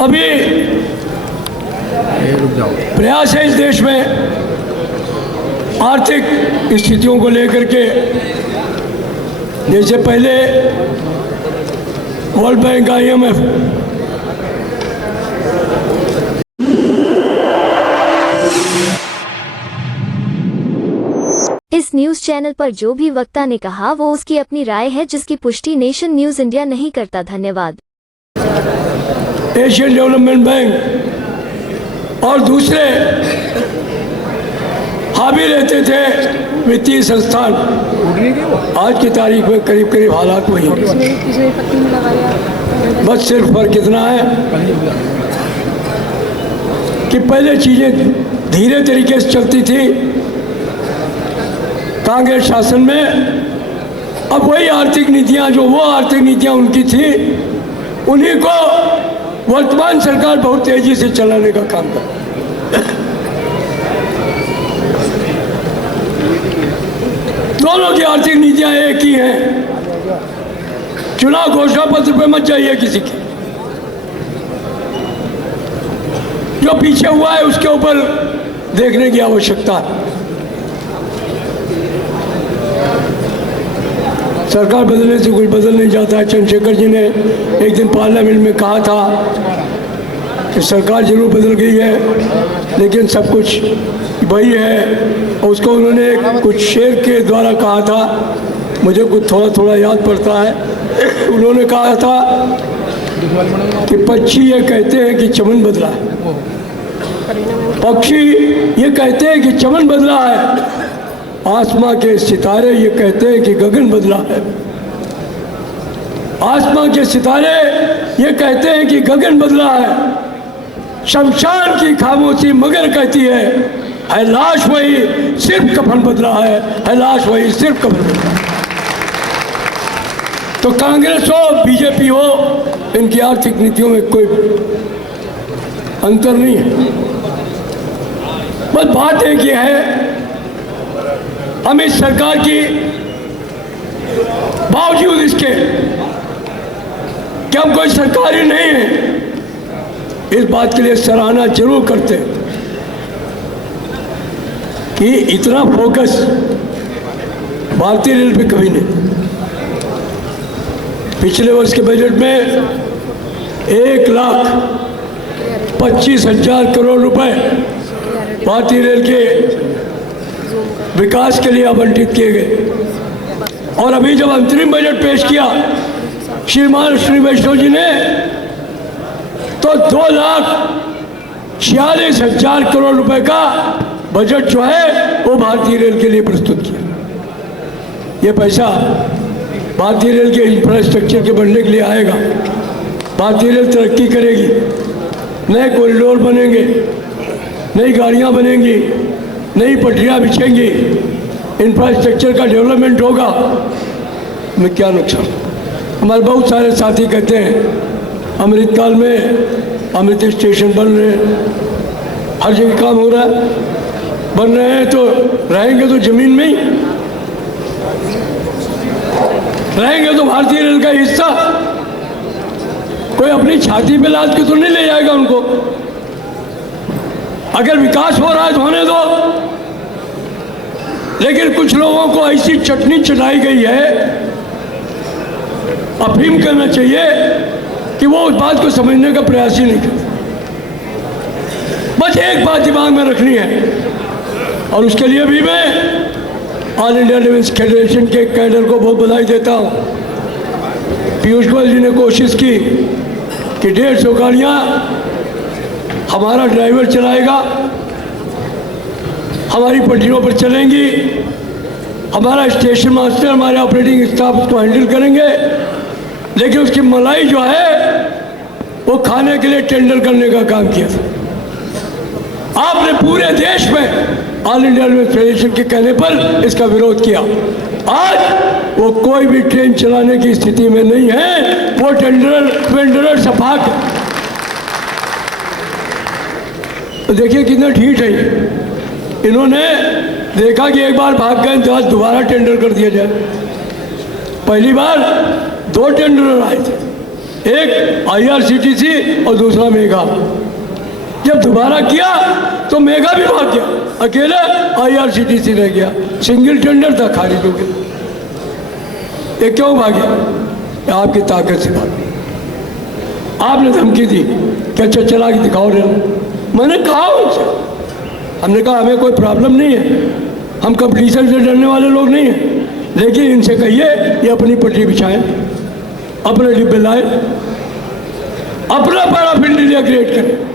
अभी प्रयास है इस देश में आर्थिक स्थितियों को लेकर के, जैसे पहले वर्ल्ड बैंक, IMF इस न्यूज चैनल पर जो भी वक्ता ने कहा वो उसकी अपनी राय है, जिसकी पुष्टि नेशन न्यूज इंडिया नहीं करता। धन्यवाद। एशियन डेवलपमेंट बैंक और दूसरे हावी रहते थे वित्तीय संस्थान, आज की तारीख में करीब करीब हालात वही हैं। बस सिर्फ फर्क कितना है कि पहले चीज़ें धीरे तरीके से चलती थी कांग्रेस शासन में, अब वही आर्थिक नीतियां, जो वो आर्थिक नीतियां उनकी थी, उन्हीं को वर्तमान सरकार बहुत तेजी से चलाने का काम कर। दोनों की आर्थिक नीतियां एक ही हैं। चुनाव घोषणा पत्र पे मत जाइए किसी की, जो पीछे हुआ है उसके ऊपर देखने की आवश्यकता है। सरकार बदलने से कुछ बदल नहीं जाता है। चंद्रशेखर जी ने एक दिन पार्लियामेंट में कहा था कि सरकार जरूर बदल गई है लेकिन सब कुछ वही है। और उसको उन्होंने कुछ शेर के द्वारा कहा था, मुझे कुछ थोड़ा थोड़ा याद पड़ता है। उन्होंने कहा था कि पक्षी ये कहते हैं कि चमन बदला है, पक्षी ये कहते हैं कि चमन बदला है, आसमां के सितारे ये कहते हैं कि गगन बदला है। आसमां के सितारे ये कहते हैं कि गगन बदला है। शमशान की खामोशी मगर कहती है लाश वही सिर्फ कफन बदला है लाश वही सिर्फ कफन बदला है। तो कांग्रेस हो बीजेपी हो, इनकी आर्थिक नीतियों में कोई अंतर नहीं है। बस बात एक ये है, हम इस सरकार की बावजूद इसके कि हम कोई सरकारी नहीं है, इस बात के लिए सराहना जरूर करते कि इतना फोकस भारतीय रेल पे कभी नहीं। पिछले वर्ष के बजट में 1,25,000 करोड़ रुपए भारतीय रेल के विकास के लिए आवंटित किए गए। और अभी जब अंतरिम बजट पेश किया श्रीमान श्री वैष्णव जी ने, तो 2,46,000 करोड़ रुपए का बजट जो है वो भारतीय रेल के लिए प्रस्तुत किया। ये पैसा भारतीय रेल के इंफ्रास्ट्रक्चर के बढ़ने के लिए आएगा। भारतीय रेल तरक्की करेगी, नए कॉरिडोर बनेंगे, नई गाड़ियां बनेंगी, नई पटरियां बिछेंगी, इंफ्रास्ट्रक्चर का डेवलपमेंट होगा। में क्या नुकसान? हमारे बहुत सारे साथी कहते हैं अमृतकाल में अमृत स्टेशन बन रहे हैं, हर जगह काम हो रहा है, बन रहे हैं, तो रहेंगे तो जमीन में ही रहेंगे, तो भारतीय रेल का हिस्सा कोई अपनी छाती पे लाद के तो नहीं ले जाएगा उनको। अगर विकास हो रहा है तो होने दो, लेकिन कुछ लोगों को ऐसी चटनी चढ़ाई गई है, अफीम करना चाहिए कि वो उस बात को समझने का प्रयास ही नहीं करते। बस एक बात दिमाग में रखनी है, और उसके लिए भी मैं ऑल इंडिया डिफेंस फेडरेशन के कैडर को बहुत बधाई देता हूँ। पीयूष गोयल जी ने कोशिश की कि 150 गाड़ियाँ हमारा ड्राइवर चलाएगा, हमारी पटरियों पर चलेंगी, हमारा स्टेशन मास्टर, हमारे ऑपरेटिंग स्टाफ उसको हैंडल करेंगे, लेकिन उसकी मलाई जो है वो खाने के लिए टेंडर करने का काम किया था। आपने पूरे देश में ऑल इंडिया फेडरेशन के कहने पर इसका विरोध किया। आज वो कोई भी ट्रेन चलाने की स्थिति में नहीं है, वो टेंडर सफाक है। तो देखिए कितना ढीठ है ये। इन्होंने देखा कि एक बार भाग गए तो आज दोबारा टेंडर कर दिया जाए। पहली बार 2 टेंडर आए थे, एक IRCTC और दूसरा मेगा। जब दोबारा किया तो मेगा भी भाग गया, अकेले IRCTC रह गया, सिंगल टेंडर था, खारिज हो गया। ये क्यों भागे? आपकी ताकत से भागे। आपने धमकी दी कि अच्छा चला के दिखाओ रे। मैंने कहा उनसे, हमने कहा हमें कोई प्रॉब्लम नहीं है, हम कंपटीशन से डरने वाले लोग नहीं हैं, लेकिन इनसे कहिए ये अपनी पट्टी बिछाएं, अपने डिब्बे लाए, अपना पैराफिन इंडिया क्रिएट करें।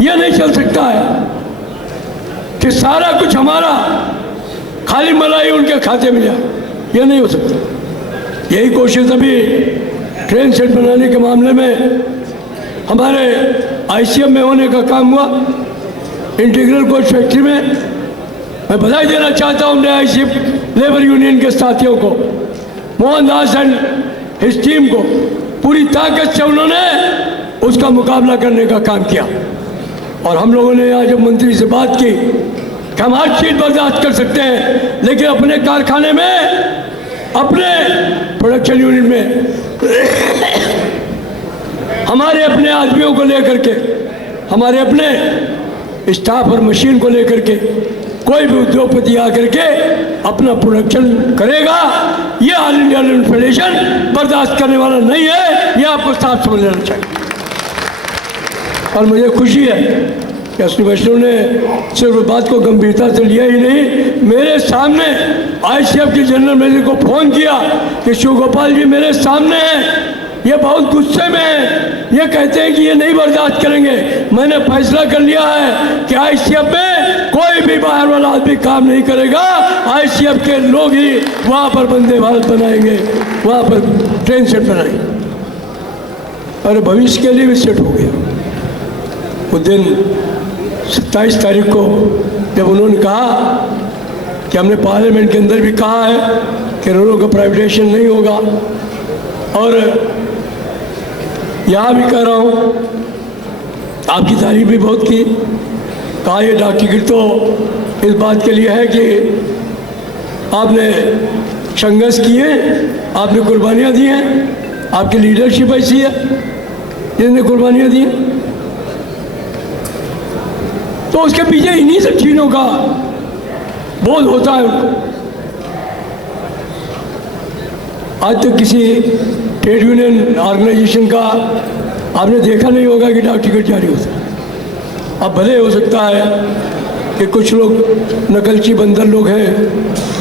यह नहीं चल सकता है कि सारा कुछ हमारा, खाली मलाई उनके खाते में जाए, यह नहीं हो सकता। यही कोशिश अभी ट्रेन सेट बनाने के मामले में हमारे ICF में होने का काम हुआ, इंटीग्रल कोच फैक्ट्री में। मैं बधाई देना चाहता हूं अपने ICF लेबर यूनियन के साथियों को, मोहनदास एंड हिज टीम को। पूरी ताकत से उन्होंने उसका मुकाबला करने का काम किया। और हम लोगों ने यहाँ जब मंत्री से बात की कि हम हर चीज़ बर्दाश्त कर सकते हैं, लेकिन अपने कारखाने में, अपने प्रोडक्शन यूनिट में हमारे अपने आदमियों को लेकर के, हमारे अपने स्टाफ और मशीन को लेकर के कोई भी उद्योगपति आकर के अपना प्रोडक्शन करेगा, ये ऑल इंडिया लेबर फेडरेशन बर्दाश्त करने वाला नहीं है। ये आपको साफ समझ लेना चाहिए। और मुझे खुशी है कि अश्विनी वैष्णव ने सिर्फ बात को गंभीरता से लिया ही नहीं, मेरे सामने ICF के जनरल मैनेजर को फ़ोन किया कि शिव गोपाल जी मेरे सामने हैं, ये बहुत गुस्से में है, ये कहते हैं कि ये नहीं बर्दाश्त करेंगे। मैंने फैसला कर लिया है कि ICF में कोई भी बाहर वाला आदमी काम नहीं करेगा, ICF के लोग ही वहाँ पर वंदे भारत बनाएंगे, वहाँ पर ट्रेन सेट बनाएंगे। और भविष्य के लिए भी सेट हो गया। उस दिन 27 तारीख को जब उन्होंने कहा कि हमने पार्लियामेंट के अंदर भी कहा है कि रोडों का प्राइवेटाइजेशन नहीं होगा, और यहाँ भी कह रहा हूँ, आपकी तारीफ भी बहुत की, कहा ये डाक टिकट तो इस बात के लिए है कि आपने संघर्ष किए, आपने कुर्बानियाँ दी हैं, आपकी लीडरशिप ऐसी है जिसने कुर्बानियाँ दी। तो उसके पीछे इन्हीं सब चीज़ों का बोध होता है उनको। आज तक किसी ट्रेड यूनियन ऑर्गेनाइजेशन का आपने देखा नहीं होगा कि डाक टिकट जारी होता है। अब भले हो सकता है कि कुछ लोग नकलची बंदर लोग हैं,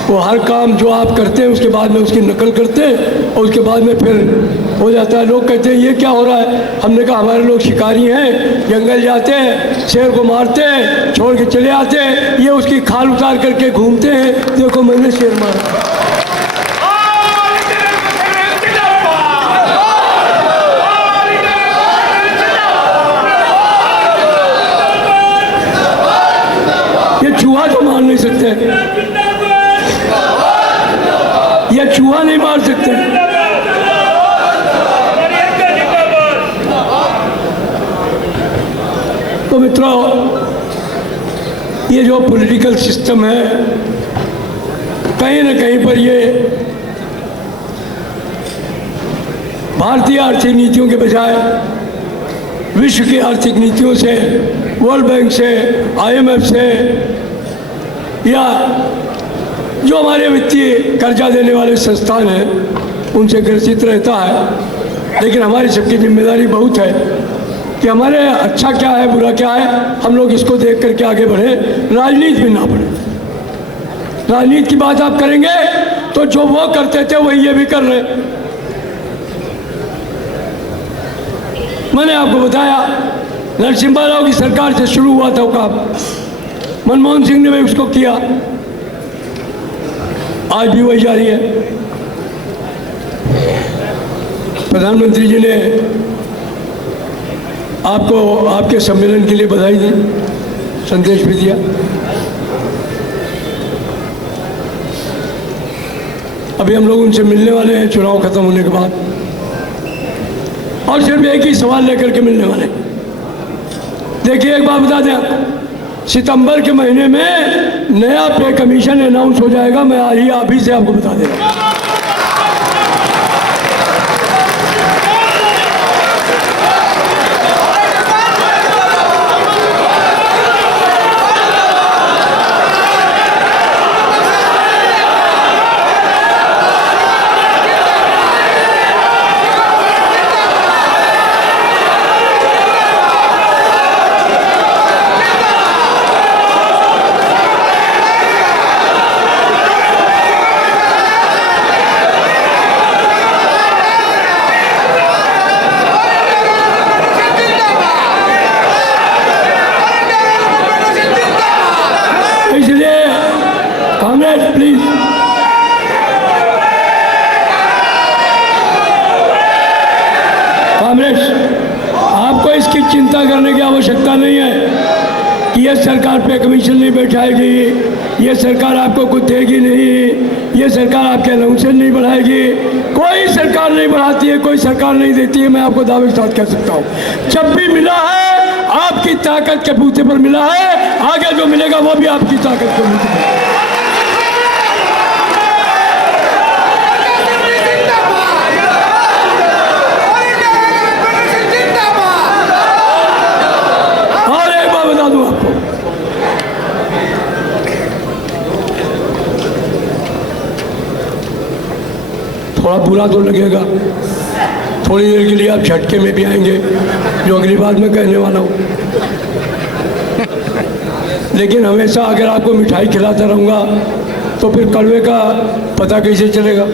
वो हर काम जो आप करते हैं उसके बाद में उसकी नकल करते हैं और उसके बाद में फिर हो जाता है। लोग कहते हैं ये क्या हो रहा है? हमने कहा हमारे लोग शिकारी हैं, जंगल जाते हैं, शेर को मारते हैं, छोड़ के चले आते हैं, ये उसकी खाल उतार करके घूमते हैं, देखो मैंने शेर मारा। ये चूहा तो मार नहीं सकते, ये चूहा नहीं मार सकते। तो मित्रों, ये जो पॉलिटिकल सिस्टम है, कहीं ना कहीं पर ये भारतीय आर्थिक नीतियों के बजाय विश्व की आर्थिक नीतियों से, वर्ल्ड बैंक से, IMF से, या जो हमारे वित्तीय कर्जा देने वाले संस्थान हैं उनसे ग्रसित रहता है। लेकिन हमारी सबकी जिम्मेदारी बहुत है कि हमारे अच्छा क्या है, बुरा क्या है, हम लोग इसको देख करके आगे बढ़े, राजनीति भी ना बढ़े। राजनीति की बात आप करेंगे तो जो वो करते थे वही ये भी कर रहे। मैंने आपको बताया नरसिम्हा राव की सरकार से शुरू हुआ था वो काम, मनमोहन सिंह ने भी उसको किया, आज भी वही जारी है। प्रधानमंत्री जी ने आपको आपके सम्मेलन के लिए बधाई दी, संदेश भी दिया। अभी हम लोग उनसे मिलने वाले हैं चुनाव खत्म होने के बाद, और सिर्फ एक ही सवाल लेकर के मिलने वाले। देखिए, एक बात बता दें आपको, सितंबर के महीने में नया पे कमीशन अनाउंस हो जाएगा। मैं आज ही आप ही से आपको बता दे रहा हूँ। की चिंता करने की आवश्यकता नहीं है कि ये सरकार पे कमीशन नहीं बैठाएगी, ये सरकार आपको कुछ देगी नहीं, ये सरकार आपके अलाउंसेस नहीं बढ़ाएगी। कोई सरकार नहीं बढ़ाती है, कोई सरकार नहीं देती है। मैं आपको दावे के साथ कह सकता हूँ, जब भी मिला है आपकी ताकत के बूते पर मिला है, आगे जो मिलेगा वो भी आपकी ताकत के बूते पर। थोड़ा बुरा तो लगेगा, थोड़ी देर के लिए आप झटके में भी आएंगे, जो अगली बात मैं कहने वाला हूँ। लेकिन हमेशा अगर आपको मिठाई खिलाता रहूँगा तो फिर कड़वे का पता कैसे चलेगा।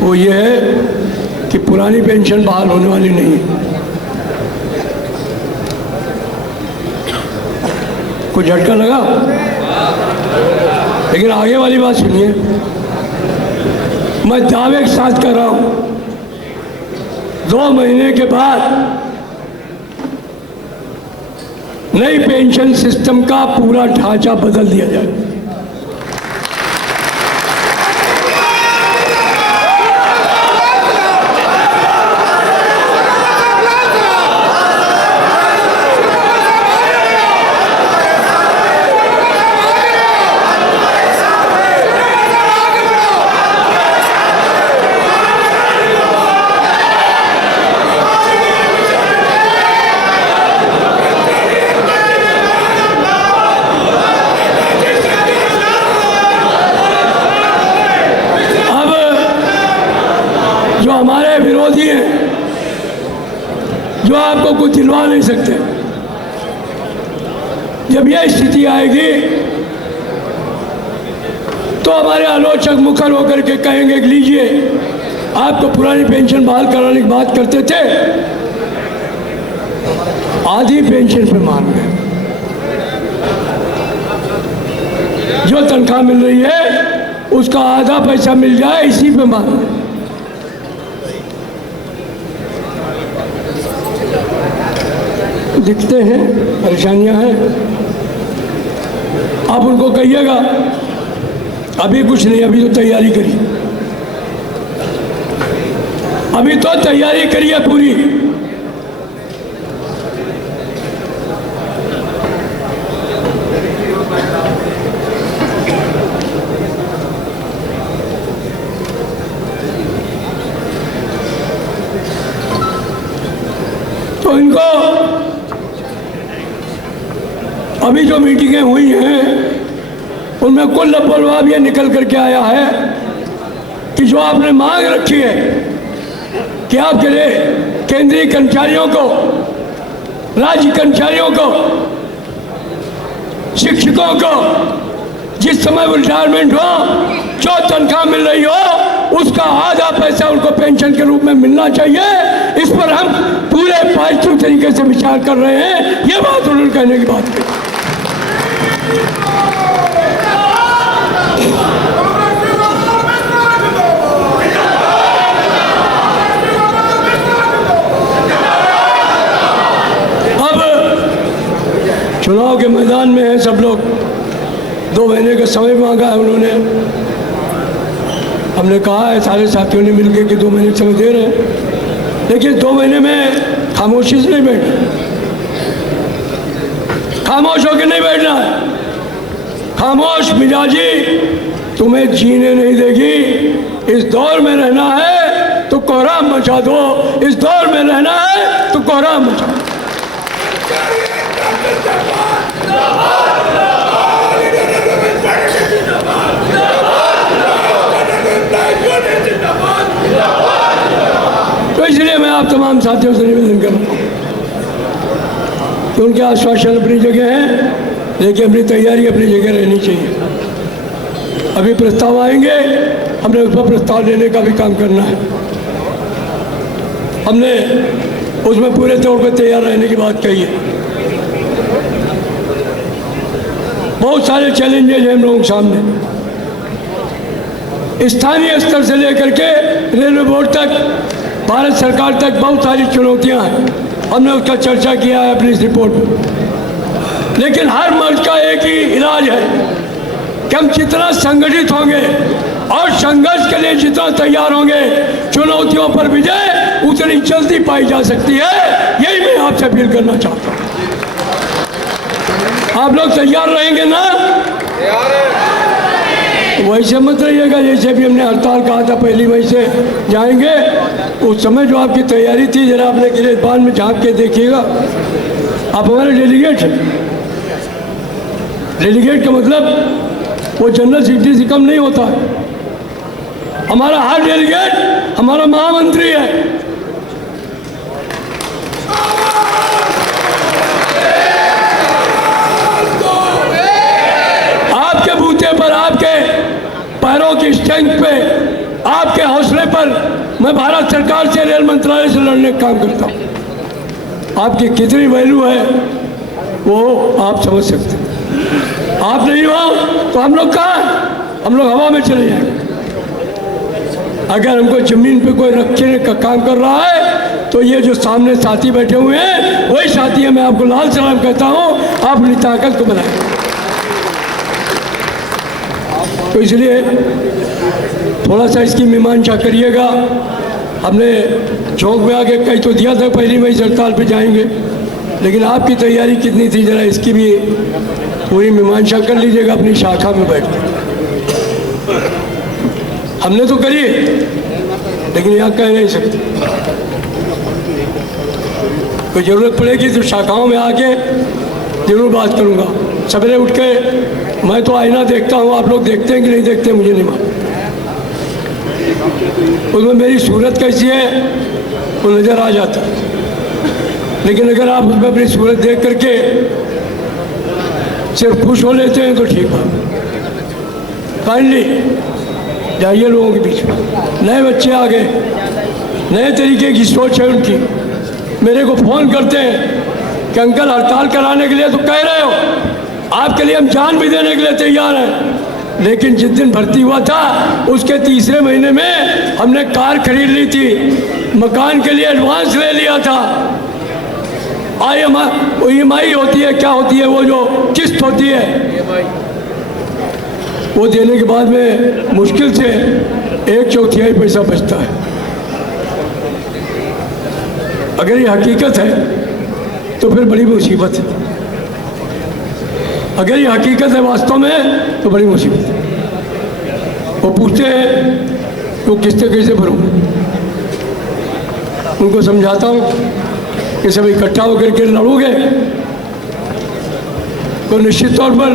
वो ये है कि पुरानी पेंशन बहाल होने वाली नहीं है। कुछ झटका लगा, लेकिन आगे वाली बात सुनिए। मैं दावे के साथ कर रहा हूं, 2 महीने के बाद नई पेंशन सिस्टम का पूरा ढांचा बदल दिया जाए। जो हमारे विरोधी हैं, जो आपको कुछ दिलवा नहीं सकते, जब यह स्थिति आएगी तो हमारे आलोचक मुखर होकर के कहेंगे कि लीजिए, आपको पुरानी पेंशन बहाल कराने की बात करते थे, आधी पेंशन पे मान गए। जो तनख्वाह मिल रही है उसका आधा पैसा मिल जाए, इसी पे मान गए। दिखते हैं, परेशानियां हैं। आप उनको कहिएगा अभी कुछ नहीं, अभी तो तैयारी करिए, अभी तो तैयारी करिए पूरी। तो इनको अभी जो मीटिंगें हुई हैं उनमें कुल लबोलवाब ये निकल करके आया है कि जो आपने मांग रखी है कि आपके लिए केंद्रीय कर्मचारियों को, राज्य कर्मचारियों को, शिक्षकों को जिस समय रिटायरमेंट हो, जो तनख्वाह मिल रही हो उसका आधा पैसा उनको पेंशन के रूप में मिलना चाहिए। इस पर हम पूरे पॉजिटिव तरीके से विचार कर रहे हैं। ये बात उन्होंने कहने की बात कही। चुनाव के मैदान में हैं सब लोग, 2 महीने का समय मांगा है उन्होंने। हमने कहा है, सारे साथियों ने मिलकर कि 2 महीने समय दे रहे हैं, लेकिन 2 महीने में खामोशी से नहीं बैठना, खामोश होकर नहीं बैठना है। खामोश मिजाजी तुम्हें जीने नहीं देगी। इस दौर में रहना है तो कोहराम मचा दो, इस दौर में रहना है तो कोहराम मचा दो। तो इसलिए मैं आप तमाम साथियों से निवेदन कर रहा हूँ कि उनके आश्वासन अपनी जगह है, लेकिन अपनी तैयारी अपनी जगह रहनी चाहिए। अभी प्रस्ताव आएंगे, हमने उस पर प्रस्ताव लेने का भी काम करना है। हमने उसमें पूरे तौर पर तैयार रहने की बात कही है। बहुत सारे चैलेंजेज हैं हम लोगों के सामने, स्थानीय स्तर से लेकर के रेलवे बोर्ड तक, भारत सरकार तक बहुत सारी चुनौतियां हैं। हमने उसका चर्चा किया है अपनी इस रिपोर्ट में। लेकिन हर मर्ज का एक ही इलाज है कि हम जितना संगठित होंगे और संघर्ष के लिए जितना तैयार होंगे, चुनौतियों पर विजय उतनी जल्दी पाई जा सकती है। यही मैं आपसे अपील करना चाहता हूँ। आप लोग तैयार रहेंगे ना? वैसे मत रहिएगा जैसे भी हमने हड़ताल कहा था 1 मई से जाएंगे। उस समय जो आपकी तैयारी थी जरा अपने गिरफ्तार में झांक के देखिएगा। आप हमारे डेलीगेट हैं। डेलीगेट का मतलब वो जनरल सेक्रेटरी से कम नहीं होता है। हमारा हर डेलीगेट हमारा महामंत्री है। आपके बूते पर, आपके पैरों की स्ट्रेंथ पे, आपके हौसले पर मैं भारत सरकार से, रेल मंत्रालय से लड़ने का काम करता हूं। आपकी कितनी वैल्यू है वो आप समझ सकते हैं। आप नहीं हो तो हम लोग कहाँ हैं? हम लोग हवा में चले जाएंगे। अगर हमको जमीन पे कोई रखने का काम कर रहा है तो ये जो सामने साथी बैठे हुए हैं वही साथी है। मैं आपको लाल सलाम कहता हूँ, आप अपनी ताकत को बनाएं। तो इसलिए थोड़ा सा इसकी मीमांसा करिएगा। हमने चौक में आके कहीं तो दिया था 1 मई से हड़ताल पे जाएंगे, लेकिन आपकी तैयारी कितनी थी जरा इसकी भी पूरी मीमांसा कर लीजिएगा अपनी शाखा में बैठ कर। हमने तो करी लेकिन यहाँ कह नहीं सकते। कोई ज़रूरत पड़ेगी तो शाखाओं में आके जरूर बात करूँगा। सवेरे उठ के मैं तो आईना देखता हूँ, आप लोग देखते हैं कि नहीं देखते मुझे नहीं मालूम। उसमें मेरी सूरत कैसी है वो नज़र आ जाता है। लेकिन अगर आप उसमें अपनी सूरत देख करके सिर्फ खुश हो लेते हैं तो ठीक है। काइंडली जाइए लोगों के बीच में। नए बच्चे आ गए, नए तरीके की सोच है उनकी। मेरे को फ़ोन करते हैं कि अंकल हड़ताल कराने के लिए तो कह रहे हो, आपके लिए हम जान भी देने के लिए तैयार हैं। लेकिन जिस दिन भर्ती हुआ था उसके तीसरे महीने में हमने कार खरीद ली थी, मकान के लिए एडवांस ले लिया था। EMI होती है, क्या होती है वो जो किस्त होती है, वो देने के बाद में मुश्किल से 1/4 पैसा बचता है। अगर ये हकीकत है तो फिर बड़ी मुसीबत है। अगर ये हकीकत है वास्तव में तो बड़ी मुसीबत है। वो पूछते हैं तो किस्तें कैसे भरूं? उनको समझाता हूँ कि सब इकट्ठा होकर के लड़ोगे तो निश्चित तौर पर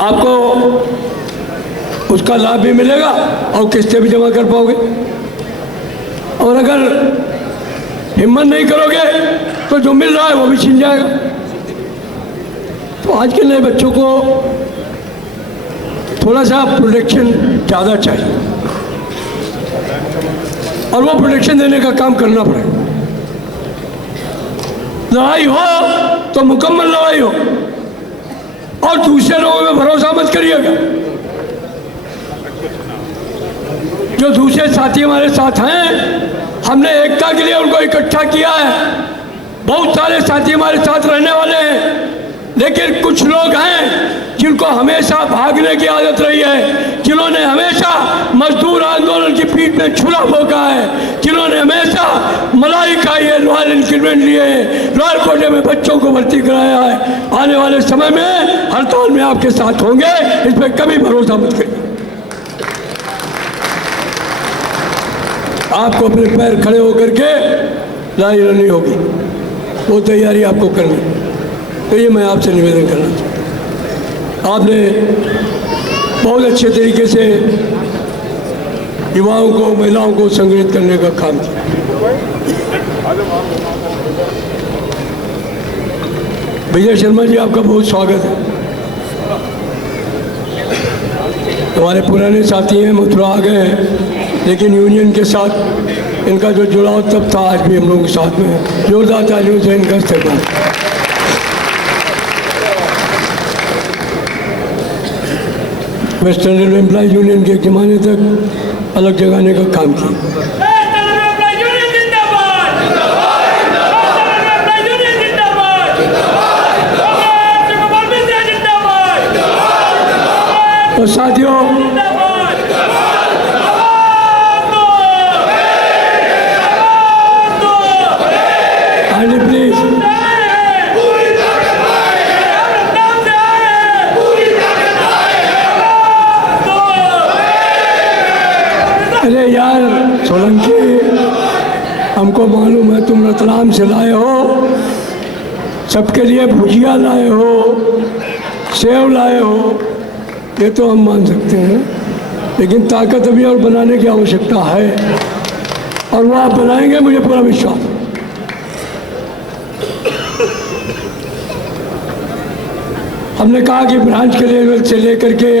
आपको उसका लाभ भी मिलेगा और किस्तें भी जमा कर पाओगे। और अगर हिम्मत नहीं करोगे तो जो मिल रहा है वो भी छीन जाएगा। तो आज के नए बच्चों को थोड़ा सा प्रोटेक्शन ज़्यादा चाहिए और वो प्रोटेक्शन देने का काम करना पड़ेगा। लड़ाई हो तो मुकम्मल लड़ाई हो और दूसरे लोगों में भरोसा मत करिएगा। जो दूसरे साथी हमारे साथ हैं, हमने एकता के लिए उनको इकट्ठा किया है। बहुत सारे साथी हमारे साथ रहने वाले हैं, लेकिन कुछ लोग हैं जिनको हमेशा भागने की आदत रही है, जिन्होंने हमेशा मजदूर आंदोलन की पीठ में छुरा भोंका है, जिन्होंने हमेशा मलाई खाई है, लॉयल इंक्रीमेंट लिए हैं, लॉयल कोटे में बच्चों को भर्ती कराया है। आने वाले समय में हड़ताल में आपके साथ होंगे, इस पर कभी भरोसा मत करिए। आपको अपने पैर खड़े होकर के लड़ाई लड़नी होगी, वो तैयारी आपको करनी। तो ये मैं आपसे निवेदन करना चाहता हूँ। आपने बहुत अच्छे तरीके से युवाओं को, महिलाओं को संगठित करने का काम किया। विजय शर्मा जी, आपका बहुत स्वागत है। हमारे पुराने साथी हैं, मथुरा आ गए हैं, लेकिन यूनियन के साथ इनका जो जुड़ाव तब था, आज भी हम लोगों के साथ में है। जोरदार तालियों से इनका इस्तेमाल। वेस्टर्न रेलवे एम्प्लॉयज यूनियन के एक ज़माने तक अलग जगाने का काम किया। और साथियों, आइए प्लीज, अरे यार सोलंकी, हमको मालूम है तुम रतलाम से लाए हो, सबके लिए भुजिया लाए हो, सेव लाए हो, ये तो हम मान सकते हैं, लेकिन ताकत अभी और बनाने की आवश्यकता है और वो आप बनाएंगे, मुझे पूरा विश्वास है। हमने कहा कि ब्रांच के लेवल से लेकर के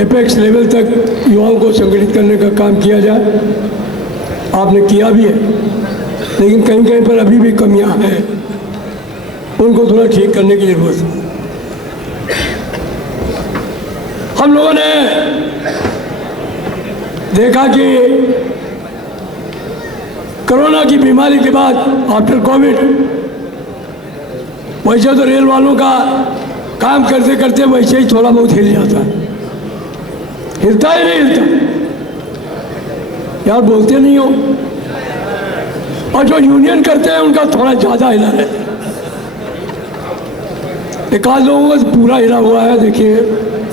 एपेक्स लेवल तक युवाओं को संगठित करने का काम किया जाए। आपने किया भी है, लेकिन कहीं कहीं पर अभी भी कमियां हैं, उनको थोड़ा ठीक करने की जरूरत है। हम लोगों ने देखा कि कोरोना की बीमारी के बाद आफ्टर कोविड, वैसे तो रेल वालों का काम करते करते वैसे ही थोड़ा बहुत हिल जाता है, हिलता ही नहीं हिलता, यार बोलते नहीं हो, और जो यूनियन करते हैं उनका थोड़ा ज़्यादा हिला रहता है। एक आध लोगों का पूरा हिला हुआ है, देखिए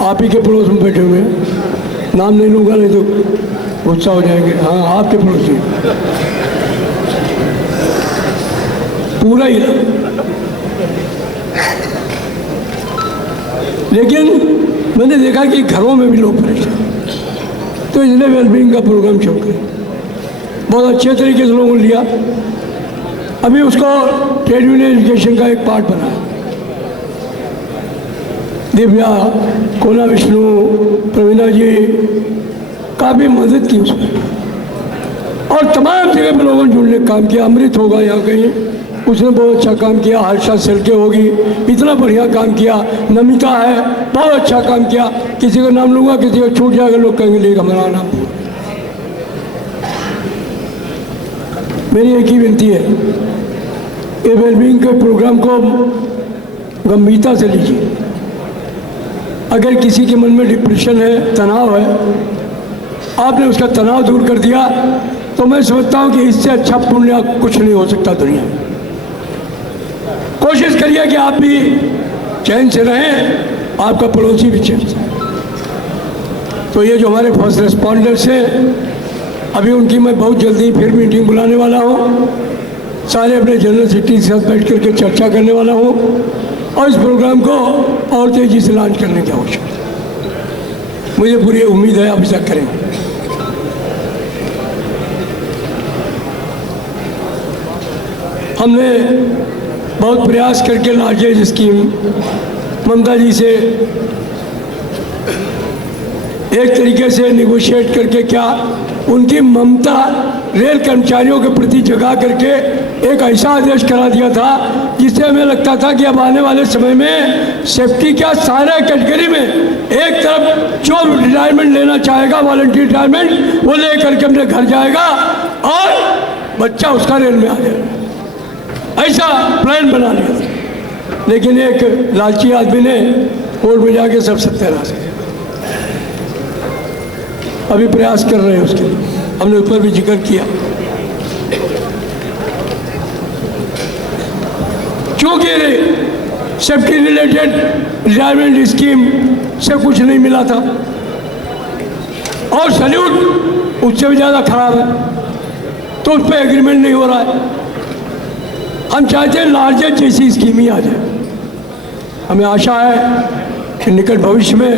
आप ही के पड़ोस में बैठे हुए हैं, नाम नहीं लूँगा नहीं तो गुस्सा हो जाएंगे। हाँ, आपके पड़ोसी पूरा हिला, लेकिन मैंने देखा कि घरों में भी लोग परेशान, तो इसलिए वेलबींग का प्रोग्राम शुरू किया, बहुत अच्छे तरीके से लोगों ने लिया। अभी उसको ट्रेड यूनियन एजुकेशन का एक पार्ट बना, दिव्या, कोना विष्णु, प्रवीणा जी काफ़ी मदद की उसमें, और तमाम जगह पर लोगों ने जुड़ने का काम किया। अमृत होगा यहाँ कहीं, उसने बहुत अच्छा काम किया। हर्षा सेल्के होगी, इतना बढ़िया काम किया। नमिता है, बहुत अच्छा काम किया। किसी का नाम लूँगा, किसी का छूट जाएगा, लोग कहेंगे लेगा हमारा नाम। मेरी एक ही विनती है, ये वेलबींग के प्रोग्राम को गंभीरता से लीजिए। अगर किसी के मन में डिप्रेशन है, तनाव है, आपने उसका तनाव दूर कर दिया, तो मैं समझता हूँ कि इससे अच्छा पुण्य कुछ नहीं हो सकता दुनिया में। कोशिश करिए कि आप भी चैन से रहें, आपका पड़ोसी भी चैन से। तो ये जो हमारे फर्स्ट रिस्पॉन्डर्स हैं, अभी उनकी मैं बहुत जल्दी फिर मीटिंग बुलाने वाला हूँ, सारे अपने जनरल सेक्रेटरी के साथ बैठ करके चर्चा करने वाला हूँ, और इस प्रोग्राम को और तेजी से लॉन्च करने की आवश्यकता है। मुझे पूरी उम्मीद है आप ऐसा करेंगे। हमने बहुत प्रयास करके लार्जेस्ट स्कीम ममता जी से एक तरीके से निगोशिएट करके, क्या उनकी ममता रेल कर्मचारियों के प्रति जगा करके एक ऐसा आदेश करा दिया था जिससे हमें लगता था कि अब आने वाले समय में सेफ्टी क्या सारे कैटेगरी में एक तरफ जो रिटायरमेंट लेना चाहेगा, वॉलंटियर रिटायरमेंट, वो ले करके अपने घर जाएगा और बच्चा उसका रेल में आ जाएगा। ऐसा प्लान बना लिया, लेकिन एक लालची आदमी ने कोर्ट में जाके सब सत्यानाश किया। अभी प्रयास कर रहे हैं उसके लिए, हमने उस पर भी जिक्र किया। क्योंकि सेफ्टी रिलेटेड रिटायरमेंट स्कीम से कुछ नहीं मिला था, और सैल्यूट उससे भी ज़्यादा खराब है, तो उस पर एग्रीमेंट नहीं हो रहा है। हम चाहते हैं लार्जेस्ट जैसी स्कीम ही आ जाए। हमें आशा है कि निकट भविष्य में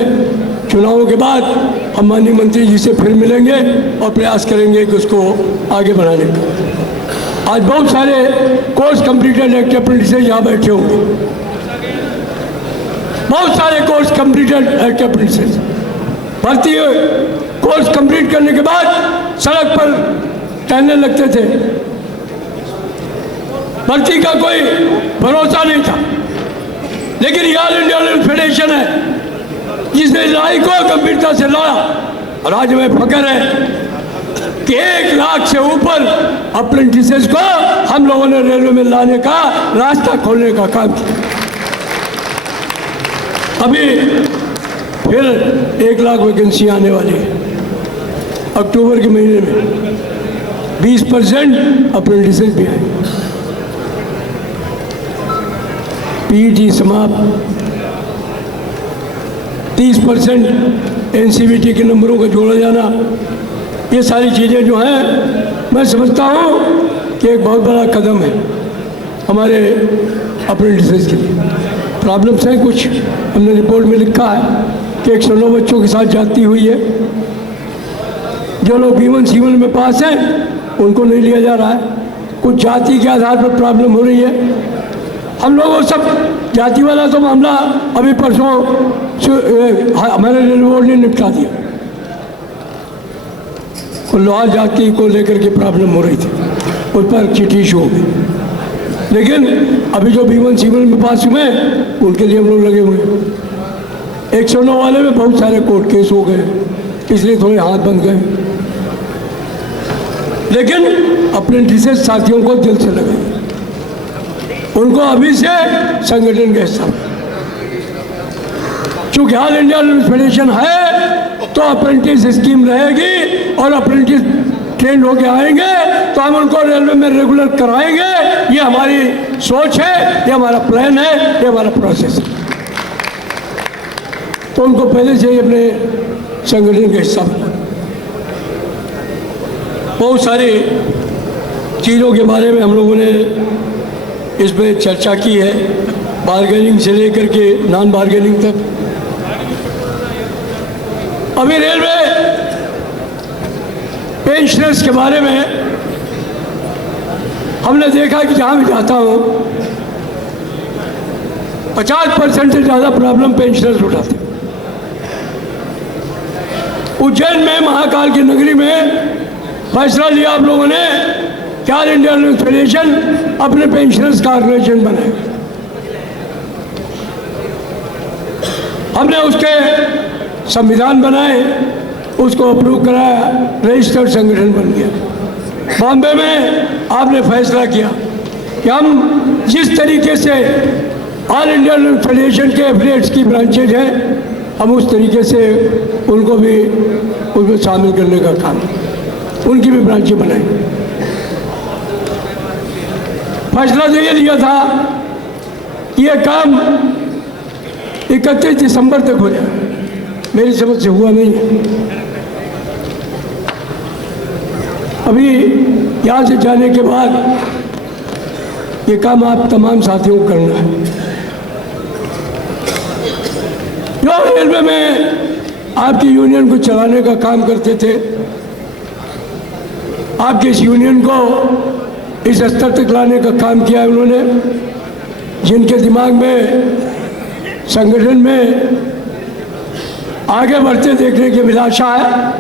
चुनावों के बाद हम माननीय मंत्री जी से फिर मिलेंगे और प्रयास करेंगे कि उसको आगे बढ़ाने का। आज बहुत सारे कोर्स कंप्लीटेड एक्ट अप्रेंटिस यहाँ बैठे होंगे, बहुत सारे कोर्स कंप्लीटेड एक्ट अप्रेंटिस भर्ती कोर्स कंप्लीट करने के बाद सड़क पर टहलने लगते थे। भर्ती का कोई भरोसा नहीं था, लेकिन ऑल इंडिया रेल फेडरेशन है, जिसने लड़ाई को गंभीरता से लड़ा। और आज हमें फख्र है कि 1 लाख से ऊपर अप्रेंटिसेस को हम लोगों ने रेलवे में लाने का रास्ता खोलने का काम किया। अभी फिर 1 लाख वैकेंसी आने वाली है अक्टूबर के महीने में। 20% अप्रेंटिसेस भी आए। पीईटी समाप्त, 30% एनसीवीटी के नंबरों का जोड़ा जाना, ये सारी चीज़ें जो हैं मैं समझता हूँ कि एक बहुत बड़ा कदम है हमारे अप्रेंटिसेस के लिए। प्रॉब्लम्स हैं कुछ, हमने रिपोर्ट में लिखा है कि 109 बच्चों के साथ जाती हुई है। जो लोग B1 C1 में पास हैं उनको नहीं लिया जा रहा है। कुछ जाति के आधार पर प्रॉब्लम हो रही है। हम लोगों सब जाति वाला तो मामला अभी परसों हमारे रेलवे बोर्ड ने निपटा दिया। लोहार जाति को लेकर के प्रॉब्लम हो रही थी, उस पर चिट्ठी इशू हो गई। लेकिन अभी जो B1 C1 में पास हुए हैं उनके लिए हम लोग लगे हुए हैं। 109 वाले में बहुत सारे कोर्ट केस हो गए, इसलिए थोड़े हाथ बंद गए। लेकिन अप्रेंटिसेस साथियों को दिल से लगे, उनको अभी से संगठन का हिस्सा। चूँकि ऑल इंडिया फेडरेशन है तो अप्रेंटिस स्कीम रहेगी और अप्रेंटिस ट्रेंड होके आएंगे तो हम उनको रेलवे में रेगुलर कराएंगे। ये हमारी सोच है, ये हमारा प्लान है, ये हमारा प्रोसेस है। तो उनको पहले से ही अपने संगठन का हिस्सा बना। बहुत सारी चीज़ों के बारे में हम लोगों ने इसमें चर्चा की है, बार्गेनिंग से लेकर के नॉन बार्गेनिंग तक। अभी रेलवे पेंशनर्स के बारे में हमने देखा कि जहाँ भी जाता हूँ 50% से ज़्यादा प्रॉब्लम पेंशनर्स उठाते। उज्जैन में महाकाल की नगरी में फैसला लिया आप लोगों ने कि ऑल इंडिया फेडरेशन अपने पेंशनर्स का ऑर्गेनाइजेशन बनाएगा। हमने उसके संविधान बनाए, उसको अप्रूव कराया, रजिस्टर्ड संगठन बन गया। बॉम्बे में आपने फैसला किया कि हम जिस तरीके से ऑल इंडिया फेडरेशन के एफिलिएट्स की ब्रांचेज हैं हम उस तरीके से उनको भी उसमें शामिल करने का काम, उनकी भी ब्रांचें बनाई। फैसला तो ये लिया था कि ये काम 31 दिसंबर तक हो जाए। मेरी समझ से हुआ नहीं है। अभी यहाँ से जाने के बाद ये काम आप तमाम साथियों को करना है। जो रेलवे में आपकी यूनियन को चलाने का काम करते थे, आपके इस यूनियन को इस स्तर तक लाने का काम किया है उन्होंने। जिनके दिमाग में संगठन में आगे बढ़ते देखने की अभिलाषा है,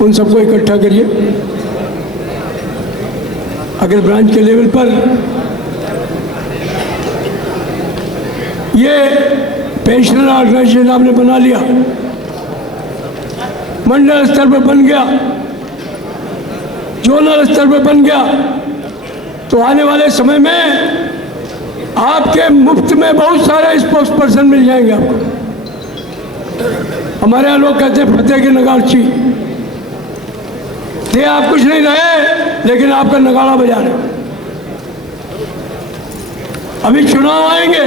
उन सबको इकट्ठा करिए। अगर ब्रांच के लेवल पर ये पेंशनर ऑर्गेनाइजेशन आपने बना लिया, मंडल स्तर पर बन गया, जोनल स्तर पर बन गया, तो आने वाले समय में आपके मुफ्त में बहुत सारे स्पोक्स पर्सन मिल जाएंगे आपको। हमारे यहाँ लोग कहते हैं फतेह की नगाड़ची, थे आप कुछ नहीं रहे लेकिन आपका नगाड़ा बजा रहे। अभी चुनाव आएंगे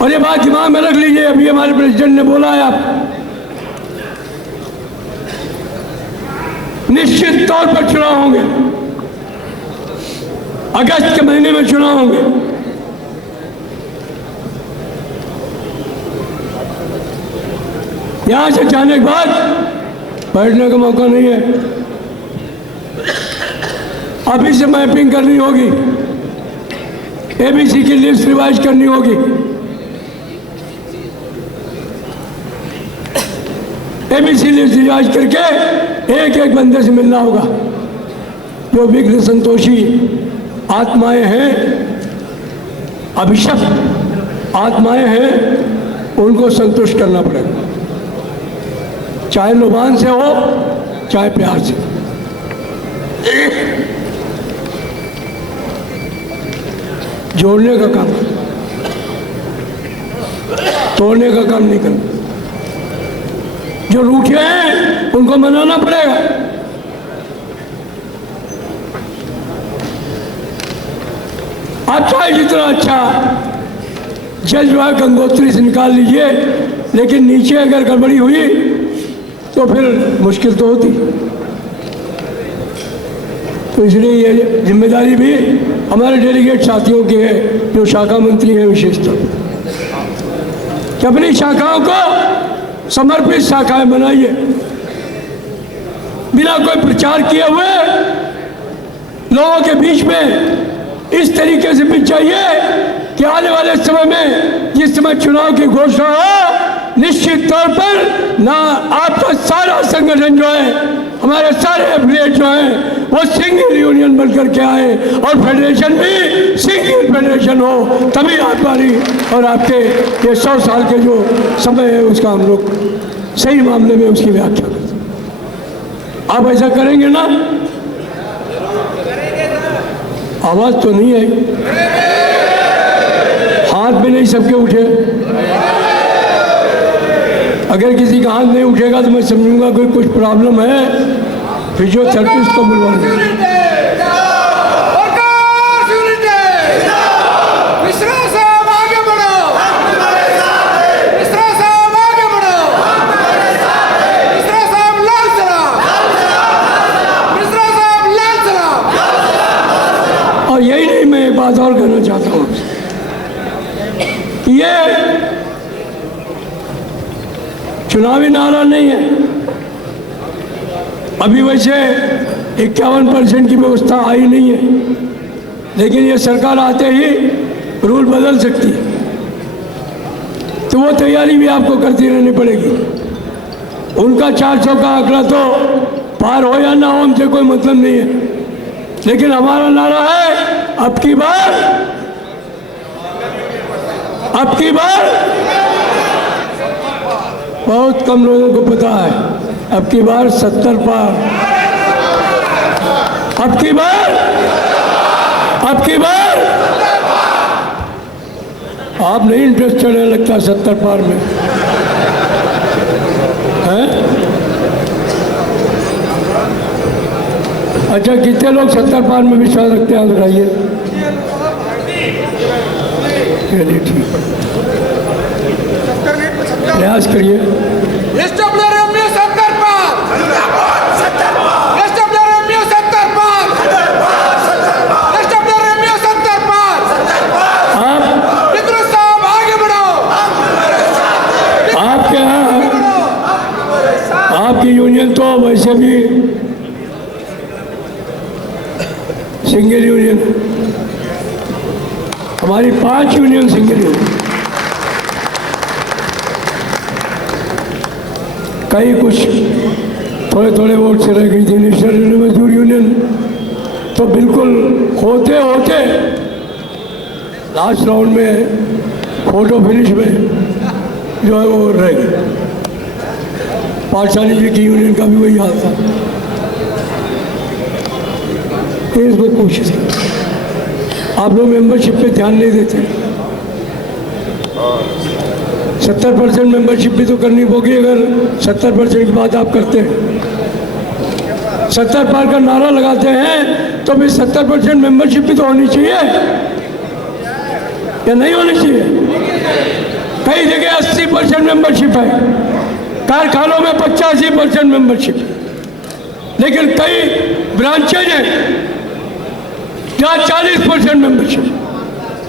और ये बात दिमाग में रख लीजिए। अभी हमारे प्रेसिडेंट ने बोला है आप निश्चित तौर पर चुनाव होंगे, अगस्त के महीने में चुनाव होंगे। यहां से जाने के बाद बैठने का मौका नहीं है, अभी से मैपिंग करनी होगी, एबीसी की लिस्ट रिवाइज करनी होगी। एबीसी लिस्ट रिवाइज करके एक एक बंदे से मिलना होगा जो विघ्न संतोषी आत्माएं हैं, अभिशप्त आत्माएं हैं, उनको संतुष्ट करना पड़ेगा, चाहे लुभान से हो चाहे प्यार से। जोड़ने का काम, तोड़ने का काम नहीं करना। जो रूठे हैं उनको मनाना पड़ेगा। आप चाहे जितना अच्छा जल जो है गंगोत्री से निकाल लीजिए, लेकिन नीचे अगर गड़बड़ी हुई तो फिर मुश्किल तो होती। तो इसलिए ये जिम्मेदारी भी हमारे डेलीगेट साथियों की है, जो शाखा मंत्री हैं विशेषतः, कि अपनी शाखाओं को समर्पित शाखाएं बनाइए, बिना कोई प्रचार किए हुए लोगों के बीच में इस तरीके से भी चाहिए कि आने वाले समय में जिस समय चुनाव की घोषणा हो, निश्चित तौर पर ना आपका सारा संगठन जो है, हमारे सारे एफिलिएट जो हैं, वो सिंगल यूनियन बनकर के आए और फेडरेशन भी सिंगल फेडरेशन हो, तभी हमारी और आपके ये 100 साल के जो समय है उसका हम लोग सही मामले में उसकी व्याख्या करते हैं। आप ऐसा करेंगे ना? आवाज तो नहीं आई, हाथ भी नहीं सबके उठे। अगर किसी का हाथ नहीं उठेगा तो मैं समझूंगा कोई कुछ प्रॉब्लम है, फिजियोथेरेपिस्ट को बुलवाएंगे। और यही नहीं, मैं एक बात और कहना चाहता हूँ, ये चुनावी नारा नहीं है। अभी वैसे 51% की व्यवस्था आई नहीं है, लेकिन ये सरकार आते ही रूल बदल सकती है, तो वो तैयारी भी आपको करती रहनी पड़ेगी। उनका 400 का आंकड़ा तो पार हो या ना हो हमसे कोई मतलब नहीं है, लेकिन हमारा नारा है अब की बार बहुत कम लोगों को पता है, अब की बार 70 पार, अब की बार आप नहीं इंटरेस्टेड है लगता 70 पार में, हैं? अच्छा, कितने लोग 70 पार में विश्वास रखते हैं बताइए? चलिए ठीक, प्रयास करिए। आपके यहाँ आपकी यूनियन तो वैसे भी सिंगल यूनियन, हमारी 5 यूनियन सिंगल यूनियन, कई कुछ थोड़े वोट से रह गई थी। नेशनल मजदूर यूनियन तो बिल्कुल होते होते लास्ट राउंड में फोटो फिनिश में जो है वो रह गई। पाठशाली जी की यूनियन का भी वही हाल था। इसमें कोशिश आप लोग मेंबरशिप पे ध्यान नहीं देते। 70% मेंबरशिप भी तो करनी होगी, अगर 70% की बात आप करते हैं, 70 पार का नारा लगाते हैं, तो फिर 70% मेंबरशिप भी तो होनी चाहिए या नहीं होनी चाहिए? कई जगह 80% मेंबरशिप है, कारखानों में 85% मेंबरशिप, लेकिन कई ब्रांचेज हैं जहाँ 40% मेंबरशिप।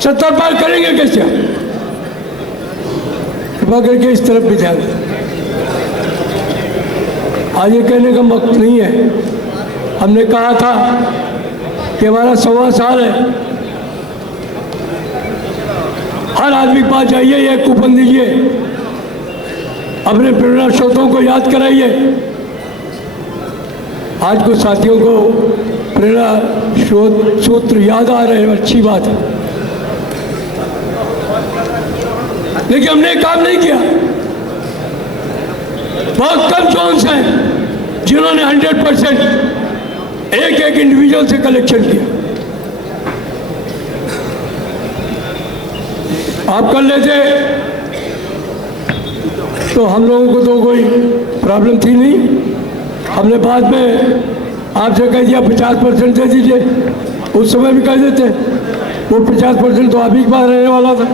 70 पार करेंगे कैसे? कृपा करके इस तरफ भी ध्यान दें। आज ये कहने का वक्त नहीं है, हमने कहा था कि हमारा 1.25 साल है, हर आदमी के पास जाइए, ये कूपन दीजिए, अपने प्रेरणा स्रोतों को याद कराइए। आज कुछ साथियों को प्रेरणा सूत्र याद आ रहे हैं, अच्छी बात है। लेकिन हमने काम नहीं किया। बहुत कम जोन्स हैं जिन्होंने 100% एक एक इंडिविजुअल से कलेक्शन किया। आप कर लेते तो हम लोगों को तो कोई प्रॉब्लम थी नहीं। हमने बाद में आपसे कह दिया 50% दे दीजिए, उस समय भी कह देते, वो 50% तो आप ही के पास रहने वाला था।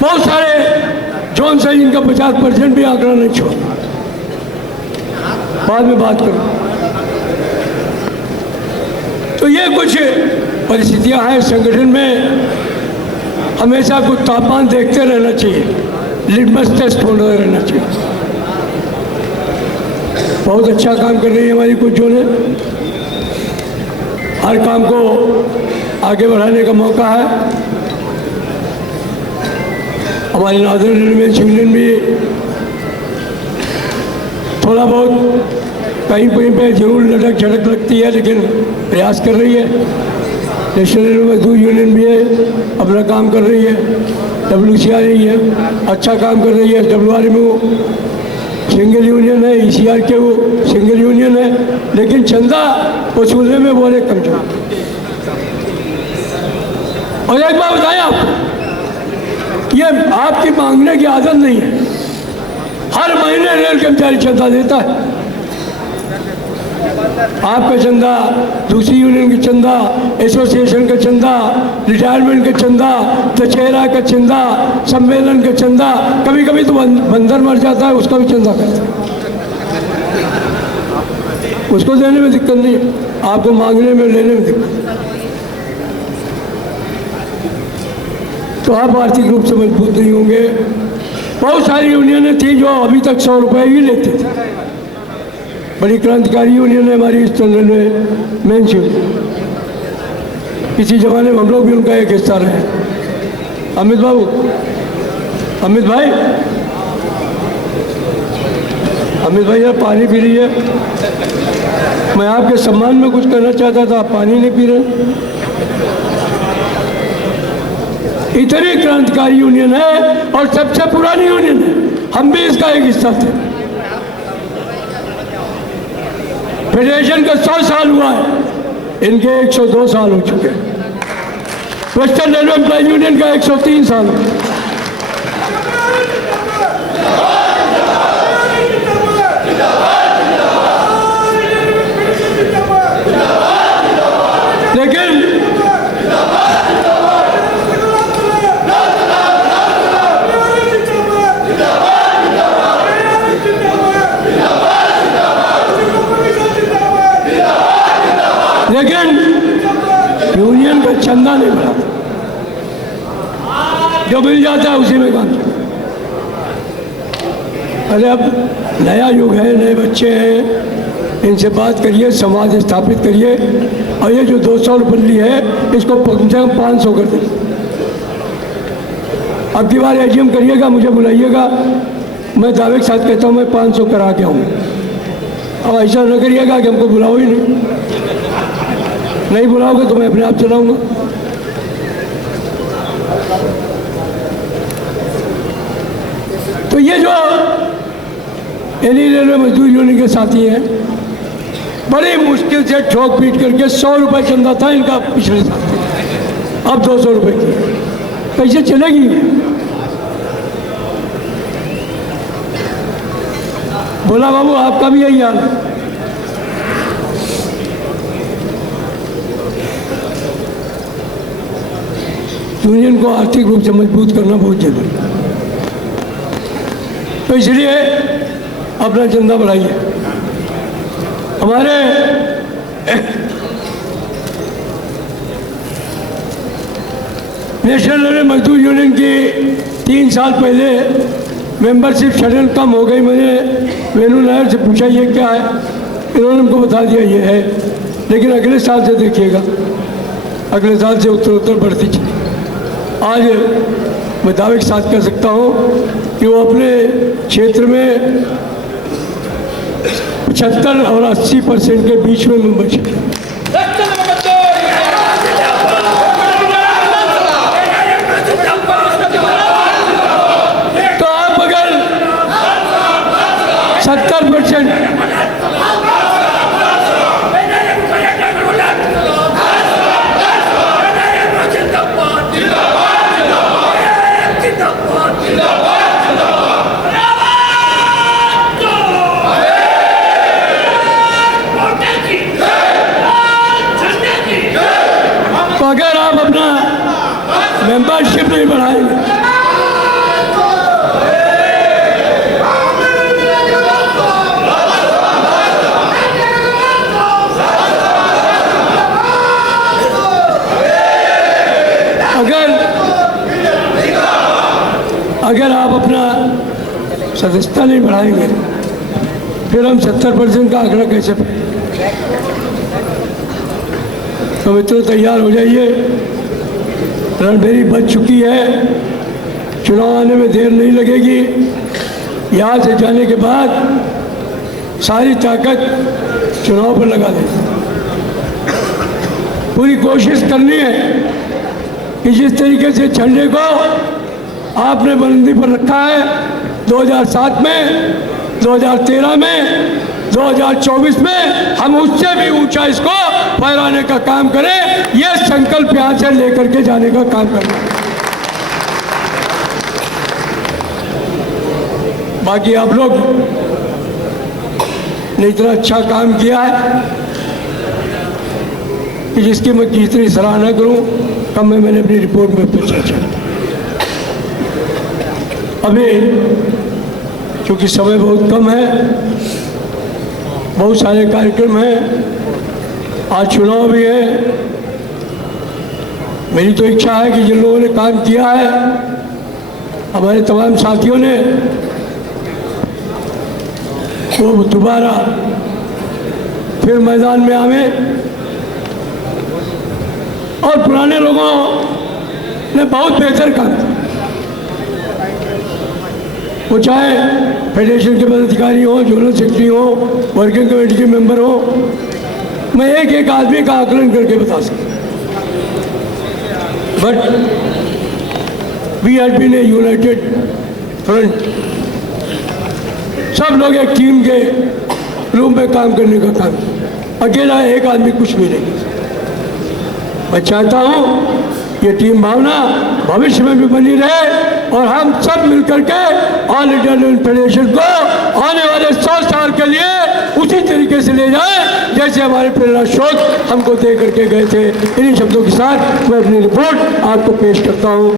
बहुत सारे जोन से इनका 50% भी आंकड़ा नहीं छोड़ा। बाद में बात करो। तो ये कुछ परिस्थितियां हैं संगठन में। हमेशा कुछ तापमान देखते रहना चाहिए, लिटमस टेस्ट होना रहना चाहिए। बहुत अच्छा काम कर रही है हमारी कुछ जोने। हर काम को आगे बढ़ाने का मौका है। हमारी नॉर्दर्न यूनियन भी थोड़ा बहुत कहीं कहीं पे जरूर लटक झटक लगती है, लेकिन प्रयास कर रही है। नेशनल मजदूर यूनियन भी है, अपना काम कर रही है। WCR है, अच्छा काम कर रही है। WRMO सिंगल यूनियन है, ECR के वो सिंगल यूनियन है, लेकिन चंदा वसूलने में बोले कमजोर। और एक बात बताएं आपको, ये आपकी मांगने की आदत नहीं है। हर महीने रेल कर्मचारी चंदा देता है। आपका चंदा, दूसरी यूनियन का चंदा, एसोसिएशन का चंदा, रिटायरमेंट का चंदा, दशहरा का चंदा, सम्मेलन का चंदा, कभी कभी तो बंदर मर जाता है उसका भी चंदा करता है। उसको देने में दिक्कत नहीं, आपको मांगने में लेने में दिक्कत। तो आप आर्थिक रूप से मजबूत नहीं होंगे। बहुत सारी यूनियनें थी जो अभी तक 100 रुपये ही लेती थी। बड़ी क्रांतिकारी यूनियन है हमारी इस टनल में, मेंस यूनियन। किसी जमाने में हम लोग भी उनका एक हिस्सा रहे। अमित बाबू, अमित भाई, अमित भाई यार पानी पी रही है। मैं आपके सम्मान में कुछ करना चाहता था, आप पानी नहीं पी रहे। इतनी क्रांतिकारी यूनियन है और सबसे पुरानी यूनियन है। हम भी इसका एक हिस्सा थे। फेडरेशन का 100 साल हुआ है, इनके 102 साल हो चुके हैं। वेस्टर्न रेलवे एम्प्लॉय यूनियन का 103 साल हो चुके। लेकिन यूनियन का चंदा नहीं बढ़ा, जो मिल जाता है उसी में काम। अरे अब नया युग है, नए बच्चे हैं, इनसे बात करिए, समाज स्थापित करिए। और ये जो 200 रुपये है इसको कम से कम 500 कर दीजिए। अब की बार AGM करिएगा, मुझे बुलाइएगा, मैं दावे के साथ कहता हूँ मैं 500 करा के आऊँगा। अब ऐसा न करिएगा कि हमको बुलाओ ही नहीं बुलाओगे तो मैं अपने आप चलाऊंगा। तो ये जो रेलवे मजदूर यूनियन के साथी हैं, बड़ी मुश्किल से ठोक पीट करके 100 रुपये चंदा था इनका पिछले साल, अब 200 रुपये की। कैसे चलेगी? बोला बाबू आपका भी यही हाल है। यूनियन को आर्थिक रूप से मजबूत करना बहुत जरूरी है। तो इसलिए अपना चंदा बढ़ाइए। हमारे नेशनल रेलवे मजदूर यूनियन की 3 साल पहले मेंबरशिप शेड्यूल कम हो गई। मैंने वेणु नायर से पूछा ये क्या है, इन्होंने हमको बता दिया ये है, लेकिन अगले साल से देखिएगा, अगले साल से उत्तर बढ़ती चली। आज मैं दावे के साथ कह सकता हूँ कि वो अपने क्षेत्र में 75 और 80% के बीच में मेंबरशिप है। 70%। तो अगर आप अपना मेंबरशिप नहीं बढ़ाएंगे, अगर आप अपना सदस्यता नहीं बढ़ाएंगे, फिर हम 70% का आंकड़ा कैसे पाएंगे? तो मित्रों तैयार हो जाइए, रणभेरी बच चुकी है, चुनाव आने में देर नहीं लगेगी। यहाँ से जाने के बाद सारी ताकत चुनाव पर लगा दें। पूरी कोशिश करनी है कि जिस तरीके से झंडे को आपने बुलंदी पर रखा है 2007 में, 2013 में, 2024 में, हम उससे भी ऊंचा इसको फहराने का काम करें। यह संकल्प यहाँ से लेकर के जाने का काम करना। बाकी आप लोग ने इतना अच्छा काम किया है कि जिसकी मैं जितनी सराहना करूं कम में मैंने अपनी रिपोर्ट में पूछा। अभी क्योंकि समय बहुत कम है, बहुत सारे कार्यक्रम हैं, आज चुनाव भी है। मेरी तो इच्छा है कि जिन लोगों ने काम किया है, हमारे तमाम साथियों ने, वो दोबारा फिर मैदान में आवे और पुराने लोगों ने बहुत बेहतर काम किया, वो चाहे फेडरेशन के पदाधिकारी हो, जोनल सेक्रेटरी हो, वर्किंग कमेटी के मेंबर हो, मैं एक एक आदमी का आकलन करके बता सकता। But we had been a united front. सब लोग एक टीम के रूम में काम करने का काम, अकेला एक आदमी कुछ भी नहीं। मैं चाहता हूँ ये टीम भावना भविष्य में भी बनी रहे और हम सब मिलकर के ऑल इंडिया फेडरेशन को आने वाले 100 साल के लिए उसी तरीके से ले जाए जैसे हमारे प्रेरणा स्रोत हमको दे करके गए थे। इन्हीं शब्दों के साथ मैं अपनी रिपोर्ट आपको पेश करता हूँ।